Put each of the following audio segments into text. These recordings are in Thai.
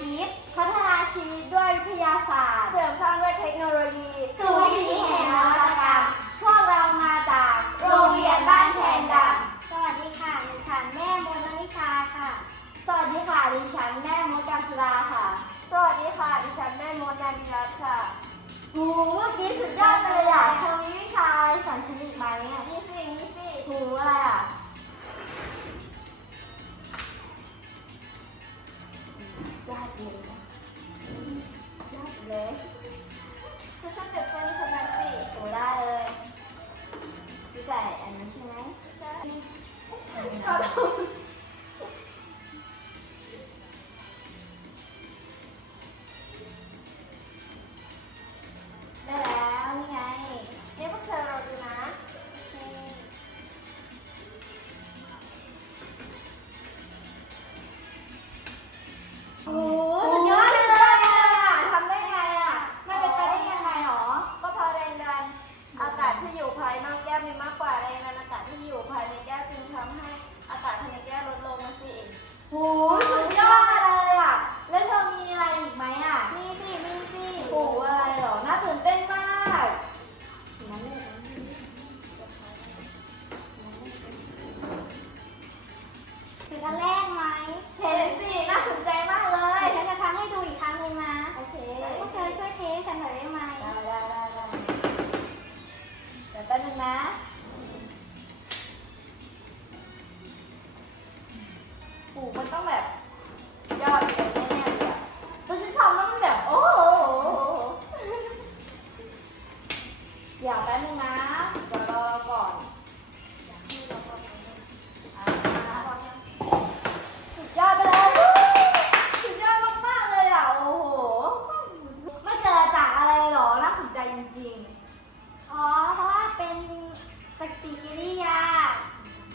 คิด พัฒนาชีวิตด้วยวิทยาศาสตร์ เสริมสร้างด้วยเทคโนโลยี สู่วิถีแห่งนวัตกรรม พวกเรามาจากโรงเรียนบ้านแทนดำสวัสดีค่ะดิฉันแม่มดนนิชาค่ะ สวัสดีค่ะดิฉันแม่มดกาสุราค่ะ สวัสดีค่ะดิฉันแม่มดนาดิรัตค่ะโหูเมื่อกี้สุดยอดเลยอะเธอมีวิชาอะไรสอนชีวิตไหมอะนี่สินี่สิโหูอะไรอะ ใส่อันนี้ใช่ไหมใช่ น่าตื่นเต้นมากเป็นอันแรกไหมเห็นสิน่าสนใจมากเลยฉันจะทำให้ดูอีกครั้งหนึ่งนะโอเคพวกเธอช่วยเทให้ฉันหน่อยได้ไหมได้ได้ได้เดี๋ยวแป๊บนึงนะปู่มันต้องแบบ อย่าแป๊บนึงนะเดี๋ยวรอก่อนสุดยอดไปเลยสุดยอดมากๆเลยอะ โอ้โห ไม่เจอจากอะไรหรอ น่าสนใจจริงอ๋อ เพราะว่าเป็นปฏิกิริยา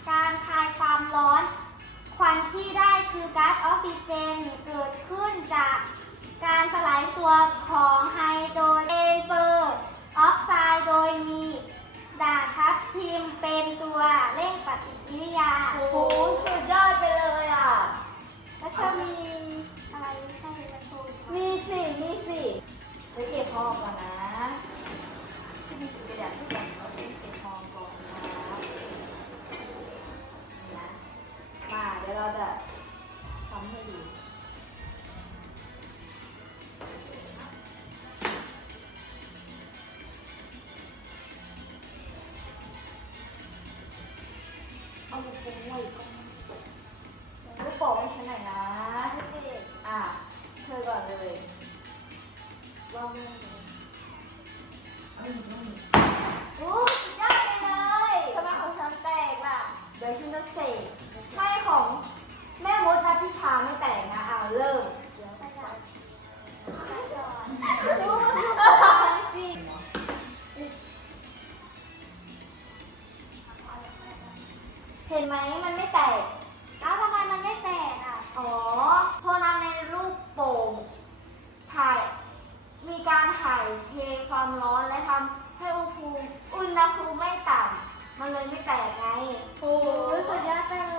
การคายความร้อน ควันที่ได้คือก๊าซออกซิเจนเกิดขึ้นจากการสลายตัวของไฮโดร เอาลูกโป่งไว้ก่อนลูกโป่งให้ฉันหน่อยนะอะเธอก่อนเลยลองเลยโอ้สุดยอดไปเลยทำไมของฉันแตกล่ะ เดี๋ยวฉันจะเสกให้ของแม่มดนัทธิชาไม่แตกนะเอาเริ่มเดี๋ยวไปก่อนไปก่อนดูจริ นไหมมันไม่แตกแล้วทำไมมันไม่แตกอะ อ๋อโทรนำในรูปโป่งถ่าย มีการถ่ายเทความร้อนและทำให้อุณหภูมิอุณหภูมิไม่ต่ำมันเลยไม่แตกไงโอ้สุดยอดเลย